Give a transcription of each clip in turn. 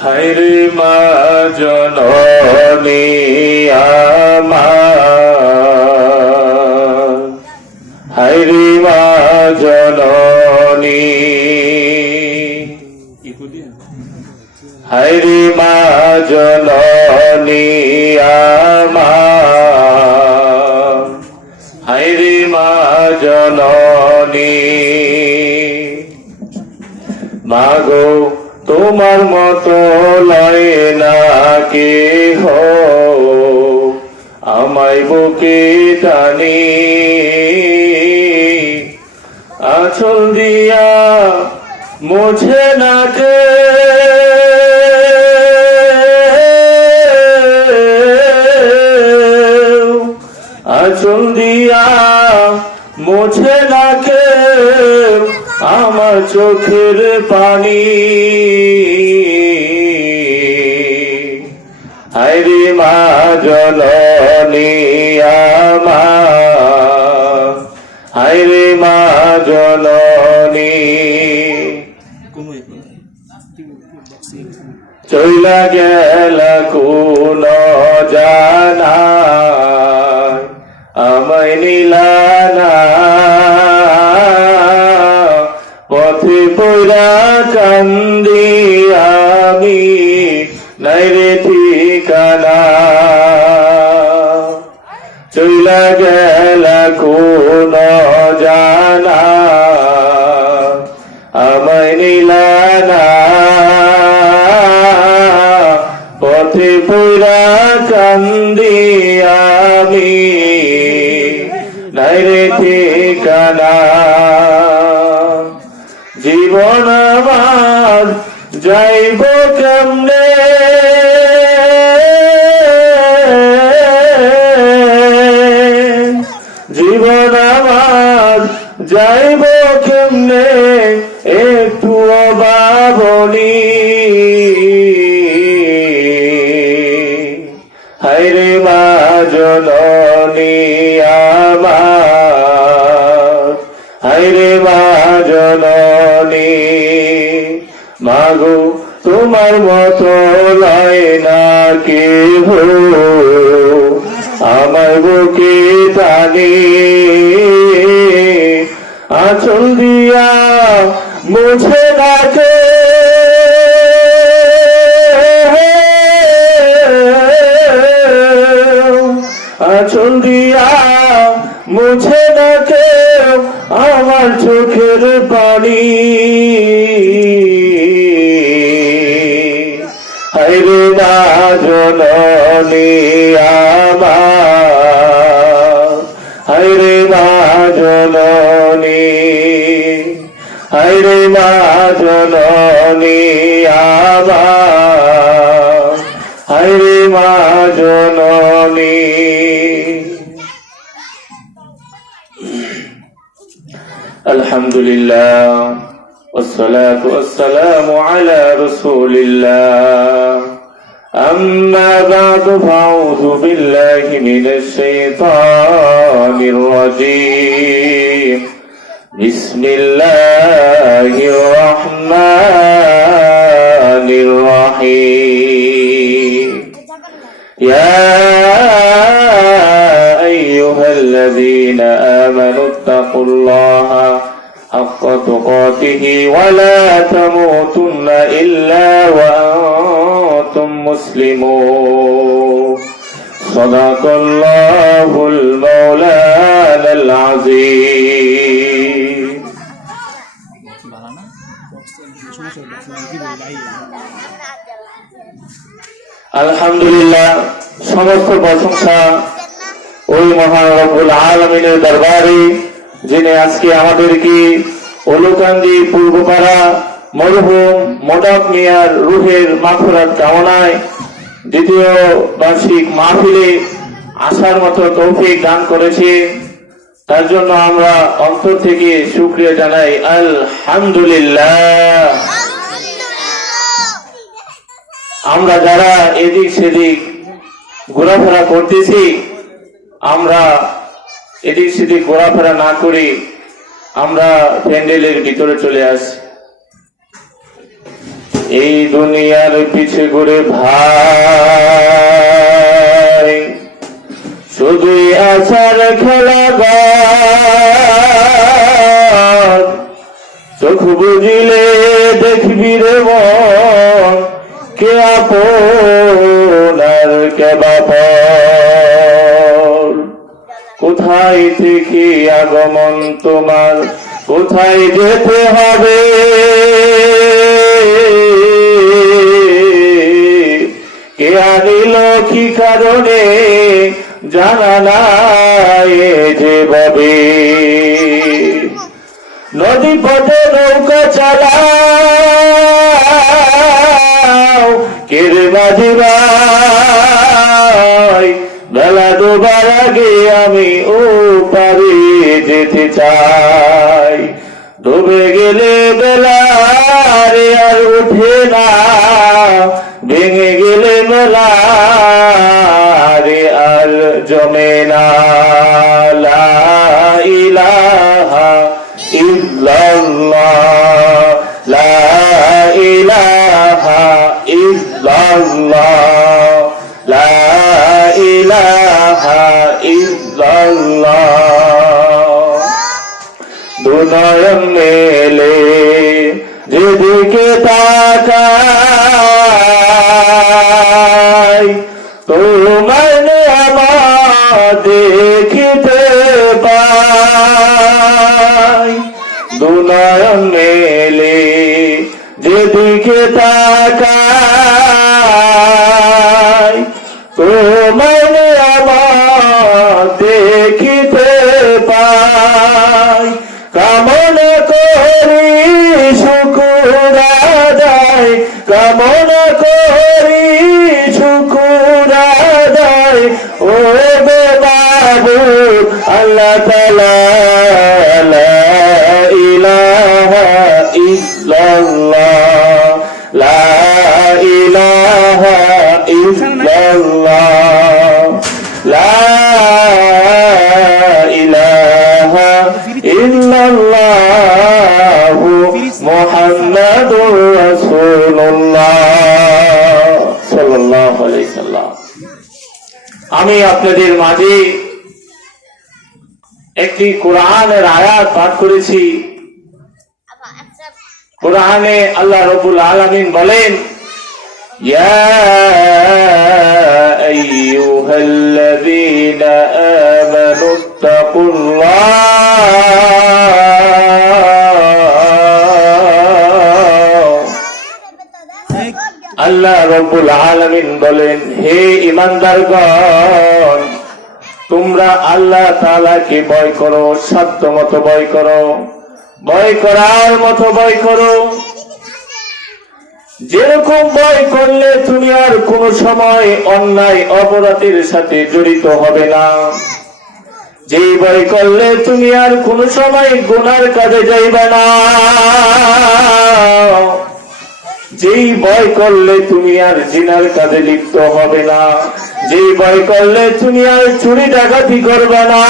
হায়রে মা জননী আমার, হায়রে মা জননী, হায়রে মা জননী আমার, হায়রে মা জননী। মাগো তোমার মতো লয় না কেহ, আমায় বুকে টানি, আঁচল দিয়া মুছে না কে, আঁচল দিয়া মুছে না কে আমার চোখের পানি। হায়রে মা জননী আমার, হায়রে মা জননী। চইলা গেল কোন জানা, আমায় নিলা না, পথে পইরা কান্দি আমি, নাই রে ঠিকানা। চইলা গেল কোন জানা, আমায় নিলা না, পথে পইরা কান্দি আমি, নাই রে ঠিকানা। জীবন আমার যাইব কেমনে, জীবন আমার যাইব কেমনে, একটু ভাবনি। হায়রে মা জননী আমার, হায়রে মা জননী। মাগো তোমার মতো লয় না কেহ, আমার বুকে টানি, আঁচল দিয়া মুছে না কে, আঁচল দিয়া মুছে না কে আমার চোখের পানি। হায়রে মা জননী আমার, হায়রে মা জননী, হায়রে মা জননী আমার, হায়রে মা জননী। আলহামদুলিল্লাহ والصلاة والسلام على رسول الله. أما بعد فأعوذ بالله من الشيطان الرجيم. بسم الله الرحمن الرحيم. يا أيها الذين آمنوا اتقوا الله حق تقاته ولا تموتن إلا وأنتم مسلمون. صدق الله المولانا العظيم. আলহামদুলিল্লাহ, সমস্ত প্রশংসা ওই মহান রব্বুল আলামিনের দরবারে, যিনি আজকে আমাদেরকে ওলুকান্দি পূর্বপাড়া মরহুম মোটাক মিয়ার রুহের মাগফিরাত কামনায় দ্বিতীয় বার্ষিক মাহফিলে আসার মতো তৌফিক দান করেছে, তার জন্য আমরা অন্তর থেকে শুকরিয়া জানাই আলহামদুলিল্লাহ। আমরা যারা এদিক সেদিক ঘোরাফেরা করতেছি, আমরা এদিক সেদিক ঘোরাফেরা না করি আমরা প্যান্ডেলের ভিতরে চলে আসি। এই দুনিয়ার পিছে ঘুরে ভাই শুধুই আসার খেলাঘর, চোখ বুঝিলে দেখবি রে মন কে আপন আর কে বাপর। কোথায় থেকে আগমন তোমার, কোথায় যেতে হবে, কে আনিল কি কারণে জানা নাই যেভাবে। নদী পথে নৌকা চালাও কেরে মাঝি ভাই, বেলা ডোবার আগে আমি ও পারে যেতে চাই। ডুবে গেলে বেলা রে আর উঠে না, ভেঙে গেলে মেলা রে আর জমে না। লা ইলাহা ইল্লাল্লাহ, লা ইলাহা ইল্লাল্লাহ, লা ইলাহা ইল্লাল্লাহ। দুনয়ন মেলে যেদিকে তাকাই, তোমার নিয়ামত দেখিতে পাই। দুনয়ন মেলে যেদিকে তাকাই, তোমার নিয়ামত দেখিতে পাই। কামনা করি শুকুর আদায়, কামনা করি শুকুর আদায়, ও বে মাবুদ আল্লাহ তাআলা। লা ইলাহা ইল্লাল্লাহ, লা ইলাহা ইল্লাল্লাহ, লা ইলাহা ইল্লাল্লাহু মুহাম্মাদুর রাসূলুল্লাহ সাল্লাল্লাহু আলাইহি সাল্লাম। আমি আপনাদের মাঝে একটি কোরআনের আয়াত পাঠ করেছি। কোরআনে আল্লাহ রাব্বুল আলামিন বলেন, ইয়া আইয়ুহাল্লাযীনা আমানুত্তাকুল্লাহ। আল্লাহ রাব্বুল আলামিন বলেন, হে ঈমানদারগণ, তোমরা আল্লাহ তাআলাকে ভয় করো, সাধ্য মতো ভয় করো, ভয় করার মতো ভয় করো। যেরকম ভয় করলে তুমি আর কোন সময় অন্যায় অপরাধের সাথে জড়িত হবে না, যেই ভয় করলে তুমি আর কোন সময় গুনার কাজে যাইবে না, যেই ভয় করলে তুমি আর জিনার কাজে লিপ্ত হবে না, যেই ভয় করলে তুমি আর চুরি ডাকাতি করবে না,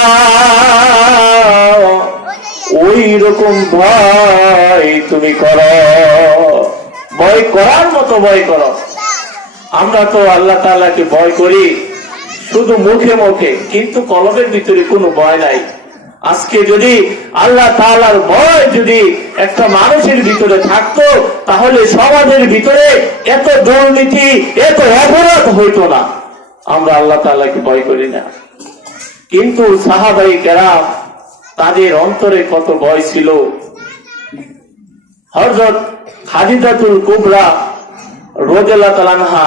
ওই রকম ভয় তুমি করো। ভয় করার মতো ভয় করো। আমরা তো আল্লাহ তাআলাকে ভয় করি শুধু মুখে মুখে, কিন্তু কলবের ভিতরে কোনো ভয় নাই। আজকে যদি আল্লাহ তাআলার ভয় যদি একটা মানুষের ভিতরে থাকতো, তাহলে সমাজের ভিতরে এত দুর্নীতি, এত অপরাধ হইতো না। আমরা আল্লাহ তাআলাকে ভয় করি না, কিন্তু সাহাবায়ে কেরাম তাদের অন্তরে কত ভয় ছিল। হযরত খাদিজাতুল কুবরা রাদিয়াল্লাহু তাআলা আনহা,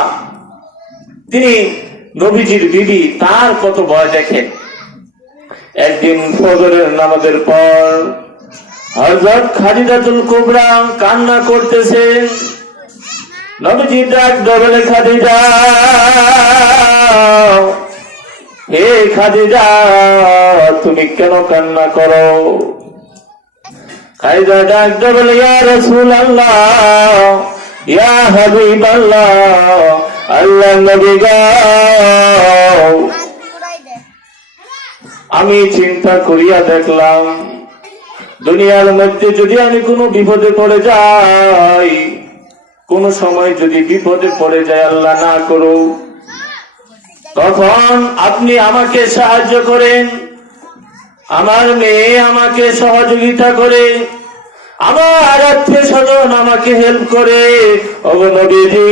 তিনি নবীজির বিবি, তার কত ভয় দেখেন। একদিন ফজরের নামাজের পর হযরত খাদিজাতুল কুবরা কান্না করতেছেন। নবীজি ডাক বলে, খাদিজা, হে খাদিজা, তুমি কেন কান্না করো? খাদিজা ডাক বলে, ইয়া রাসূলুল্লাহ, ইয়া হাবিবাল্লাহ, আল্লাহর নবী গো, আমি চিন্তা করিয়া দেখলাম দুনিয়ার মধ্যে যদি আমি কোনো বিপদে পড়ে যাই, কোন সময় যদি বিপদে পড়ে যায়, আল্লাহ না করো, তখন আপনি আমাকে সাহায্য করেন, আমার মেয়ে আমাকে সহযোগিতা করে, আমার আত্মীয় স্বজন আমাকে হেল্প করে। ওগো নবীজি,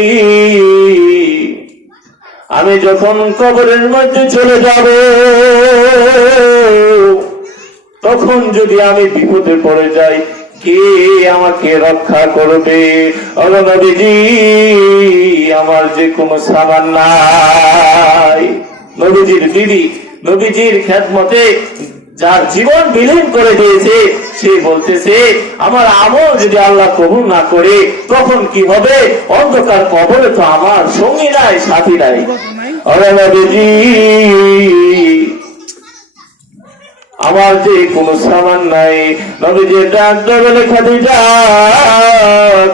আমি যখন কবরের মধ্যে চলে যাব, তখন যদি আমি বিপদে পড়ে যাই, কে আমাকে রক্ষা করবে? ওগো নবীজি, আমার যে কোনো সামান নাই। নবীজির বিবি, নবীজির খেদমতে যার জীবন বিলীন করে দিয়েছে, সে বলতেছে আমার আমল যদি আল্লাহ কবুল না করে তখন কি হবে? অন্ধকার কবরে তো আমার সঙ্গী নাই, সাথী নাই। ওগো নবীজি, আমার যে কোনো সামান নাই। নবীজি ডাক্তার বলে, খাদিজা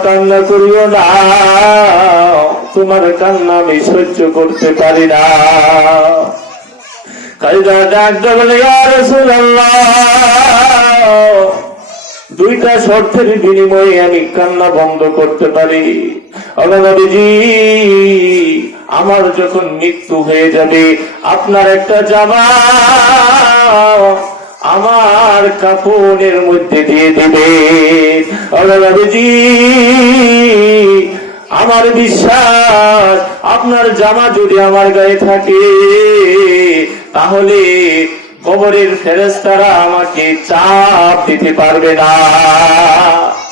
কান্না করিও না, তোমার কান্না আমি সহ্য করতে পারি না। খাদিজা ডাক্তার বলে, ইয়া রাসূলুল্লাহ, দুইটা শর্তের বিনিময়ে আমি কান্না বন্ধ করতে পারি। ওগো নবীজি, আমার যখন মৃত্যু হয়ে যাবে, আপনার একটা জামা আমার কাফনের মধ্যে দিয়ে দিবে। ওগো নবীজি, আমার বিশ্বাস আপনার জামা যদি আমার গায়ে থাকে, তাহলে কবরের ফেরেশতারা আমাকে চাপ দিতে পারবে না,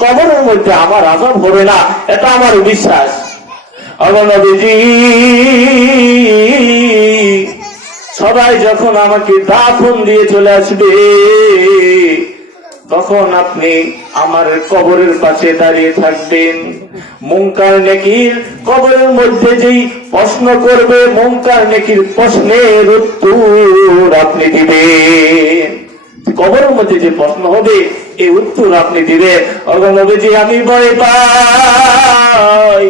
কবরের মধ্যে আমার আযাব হবে না, এটা আমার বিশ্বাস। ওগো নবীজি, সবাই যখন আমাকে দাফন দিয়ে চলে আসবে, তখন আপনি আমার কবরের পাশে দাঁড়িয়ে থাকবেন। মুনকার নেকির কবরের মধ্যে যেই প্রশ্ন করবে, মুনকার নেকির প্রশ্নের উত্তর আপনি দিবেন। কবরের মধ্যে যে প্রশ্ন হবে, এই উত্তর আপনি দিবেন। ওগো নবীজি, আমি ভয় পাই,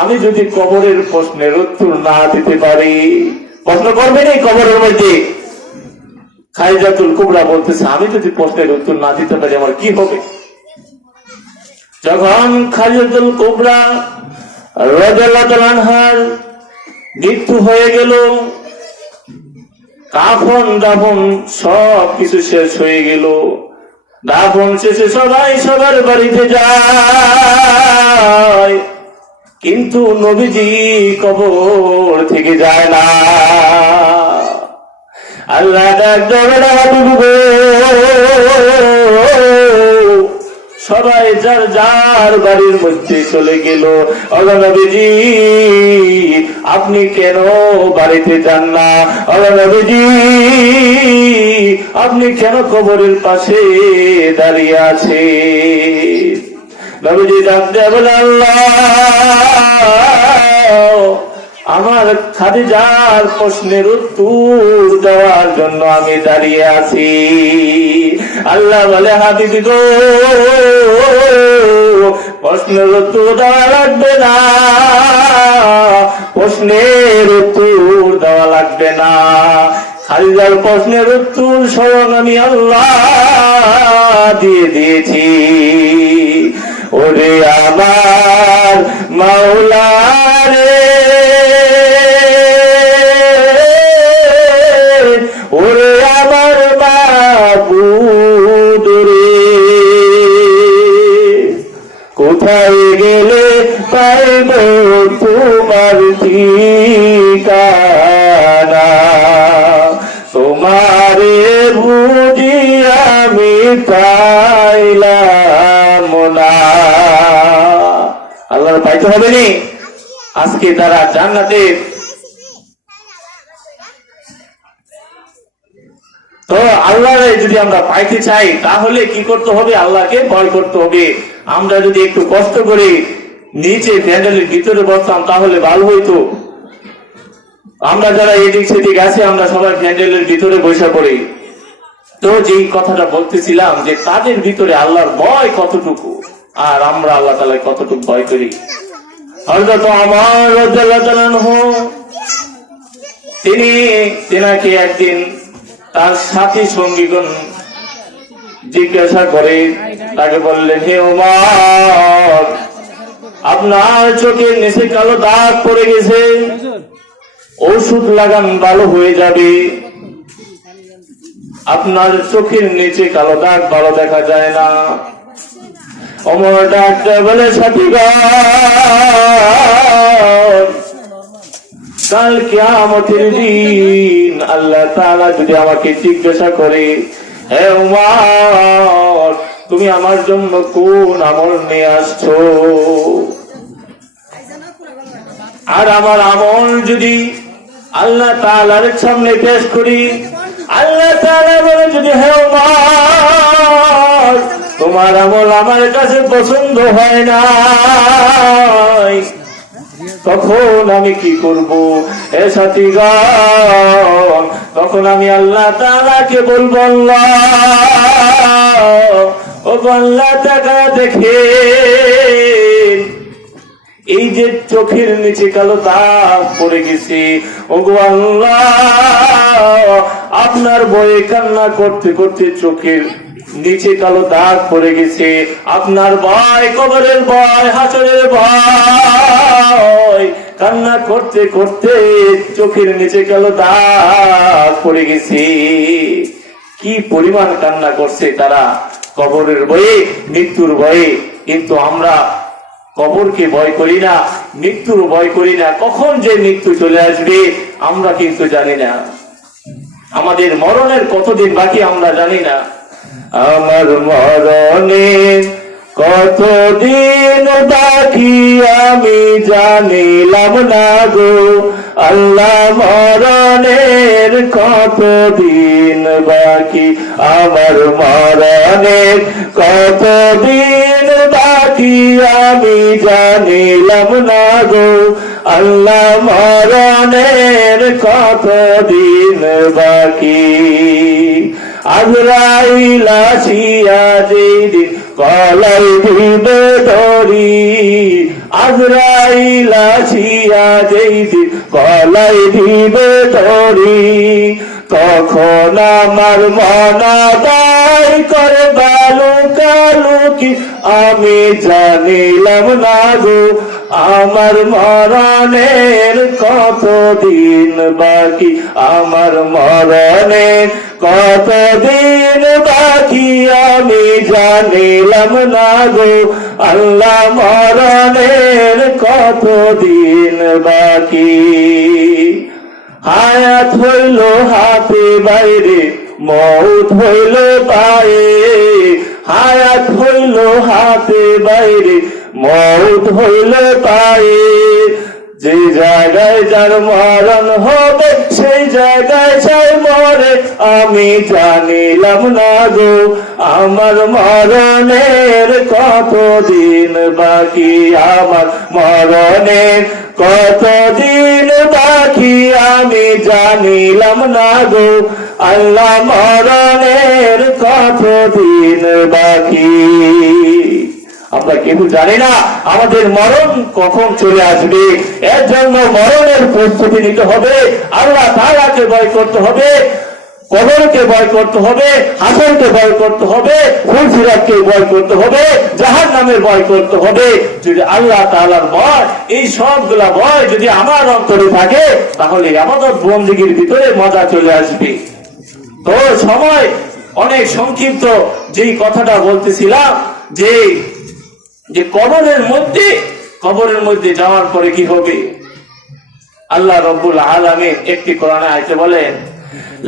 আমি যদি কবরের প্রশ্নের উত্তর না দিতে পারি। প্রশ্ন করবেন এই কবরের মধ্যে। খাদিজাতুল কুবরা বলতেছে, আমি যদি প্রশ্নের উত্তর না দিতে পারি আমার কি হবে? যখন খাদিজাতুল কুবরা রাদিয়াল্লাহু তাআলা আনহার মৃত্যু হয়ে গেল, কাফন দাফন সব কিছু শেষ হয়ে গেল, দাফন শেষে সবাই সবার বাড়িতে যায়, কিন্তু নবীজি কবর থেকে যায় না। আল্লাহ সবাই যার যার বাড়ির মধ্যে চলে গেল। ওগো নবীজি, আপনি কেন বাড়িতে যান না? ওগো নবীজি, আপনি কেন কবরের পাশে দাঁড়িয়ে আছেন? নবীজি ডাকতে বলে, আল্লাহ, আমার খাদিজার প্রশ্নের উত্তর দেওয়ার জন্য আমি দাঁড়িয়ে আছি। আল্লাহ বলে, হাবিবি গো, প্রশ্নের উত্তর দেওয়া লাগবে না, প্রশ্নের উত্তর দেওয়া লাগবে না। খাদিজার প্রশ্নের উত্তর স্বয়ং আমি আল্লাহ দিয়ে দিয়েছি। ওরে আমার মাওলা রে, ওরে আমার মাবুদ রে, কোথায় গেলে পাইব তোমার ঠিকানা? তোমারে বুঝি আমি পাইলাম না। আল্লাহর পাইতে হবে নি? আজকে তারা জান্নাতে। তো আল্লাহরে যদি আমরা পাইতে চাই, তাহলে কি করতে হবে? আল্লাহকে ভয় করতে হবে। আমরা যদি একটু কষ্ট করে নিচে প্যান্ডেলের ভিতরে বসতাম তাহলে ভালো হইতো। আমরা যারা এদিক সেদিক আছে, আমরা সবাই প্যান্ডেলের ভিতরে বসে পড়ি। তো যেই কথাটা বলতেছিলাম, যে তাদের ভিতরে আল্লাহর ভয় কতটুকু, আর আমরা আল্লাহ তাআলাকে কতটুকু ভয় করি। হযরত ওমর রাদিয়াল্লাহু তাআলা আনহু, তিনাকে একদিন তার সাথী সঙ্গীগণ জিজ্ঞাসা করে তাকে বললেন, হে ওমর, আপনার চোখের নিচে কালো দাগ পড়ে গেছে, ওষুধ লাগান ভালো হয়ে যাবে। আপনার চোখের নিচে কালো দাগ ভালো দেখা যায় না। ওমর ডাক্তার বলে, সাথীগণ, কাল কিয়ামতের দিন আল্লাহ তাআলা যদি আমাকে জিজ্ঞাসা করে, হে ওমর, তুমি আমার জন্য কোন আমল নিয়ে আসছো, আর আমার আমল যদি আল্লাহ তাআলার সামনে পেশ করি, আল্লাহ তাআলা বলে যদি, হে ওমর, তোমার আমল আমার কাছে পছন্দ হয় না, তখন আমি কি করব? এ সাথীগণ, তখন আমি আল্লাহ তাআলাকে বলবো, আল্লাহ, ও আল্লাহ তাআলা, দেখে এই যে চোখের নিচে কালো দাগ পড়ে গেছে, ওগো আল্লাহ, আপনার ভয়ে কান্না করতে করতে চোখের নিচে কালো দাগ পড়ে গেছে, আপনার ভয়, কবরের ভয়, হাসরের ভয়, কান্না করতে করতে চোখের নিচে কালো দাগ পড়ে গেছে। কি পরিমাণ কান্না করছে তারা কবরের ভয়ে, মৃত্যুর ভয়ে। কিন্তু আমরা কবরকে ভয় করি না, মৃত্যুর ভয় করি না। কখন যে মৃত্যু চলে আসবে আমরা কিন্তু জানি না, আমাদের মরণের কতদিন বাকি আমরা জানি না। আমার মরণের কতদিন বাকি আমি জানিলাম না গো, আল্লাহ, মরণের কতদিন বাকি, আমার মরণের কতদিন বাকি আমি জানিলাম না গো, আল্লাহ, মরণের কতদিন বাকি। আজরাইল আসিয়া যেদিন কলাই দিবে ধরি, আজরাইল আসিয়া যেদিন কলাই দিবে ধরি, তখন আমার মনাদাই করে বালুকালুকি আমি জানিলাম না গো, আমার মরণের কতদিন বাকি, আমার মরণের কতদিন বাকি আমি জানিলাম না গো, আল্লাহ, মরণের কতদিন বাকি। হায়াত হইল হাতে বাইরে, মউত হইল পায়ে, হায়াত হইল হাতে বাইরে, মউত হইল পায়ে, যে জায়গায় যার মরণ হবে সেই জায়গায় চাই মরে আমি জানিলাম না গো, আমার মরণের কতদিন বাকি, আমার মরণের কতদিন বাকি আমি জানিলাম না গো, আল্লাহ, মরণের কতদিন বাকি। আমরা কেউ জানি না আমাদের মরণ কখন চলে আসবে। এর জন্য মরণের প্রস্তুতি নিতে হবে, আল্লাহ তাআলাকে ভয় করতে হবে, কবরকে ভয় করতে হবে, হাসরকে ভয় করতে হবে, ফুলসিরাতকে ভয় করতে হবে, জাহান্নামের ভয় করতে হবে। যদি আল্লাহ তাআলার ভয়, এই সবগুলা ভয় যদি আমার অন্তরে থাকে, তাহলে ইবাদত বন্দেগীর ভিতরে মজা চলে আসবে। তো সময় অনেক সংক্ষিপ্ত, যেই কথাটা বলতেছিলাম, যে কবরের মধ্যে যাওয়ার পরে কি হবে। আল্লাহ রাব্বুল আলামিন একটি কোরআনে আয়াতে বলেন,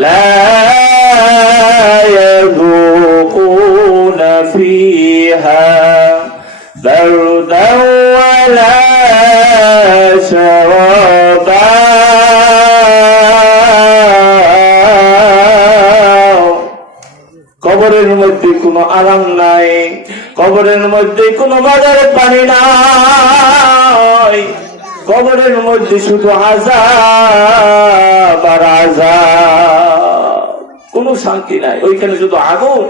লা ইয়াযুকুনা ফিহা বারদান ওয়ালা শারাবা, কবরের মধ্যে কোনো আরাম নাই, কবরের মধ্যে কোনো বাজারের পানি নাই, কবরের মধ্যে শুধু আযাব আর আযাব, কোনো শান্তি নাই। ওইখানে শুধু আগুন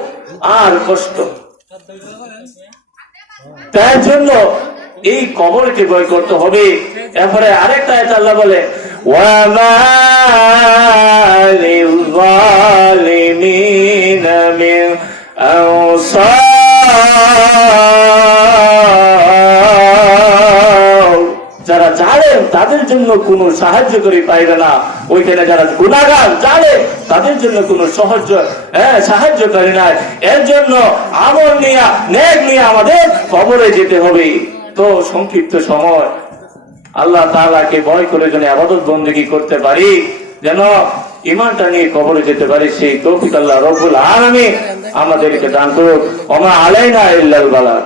আর কষ্ট। তার জন্য এই কবরকে ভয় করতে হবে। এরপরে আরেকটা আয়াত আল্লাহ বলে, ওয়া মা লিল-যালিমিনা মিন যারা জানেন তাদের জন্য কোনো সাহায্য করে পাইবে না, ওইখানে যারা গুনাহগার জানে তাদের জন্য কোনো সাহায্যকারী নাই। এর জন্য আমল নিয়ে নেক নিয়ে আমাদের কবরে যেতে হবে। তো সংক্ষিপ্ত সময় আল্লাহ তাআলাকে ভয় করে যেন ইবাদত বন্দেগী করতে পারি, যেন ঈমানটা নিয়ে কবরে যেতে পারি, সেই তৌফিক আল্লাহ রব্বুল আলামিন আমাদেরকে দান করুন। ওয়া মা আলাইনা ইল্লাল বালাগ।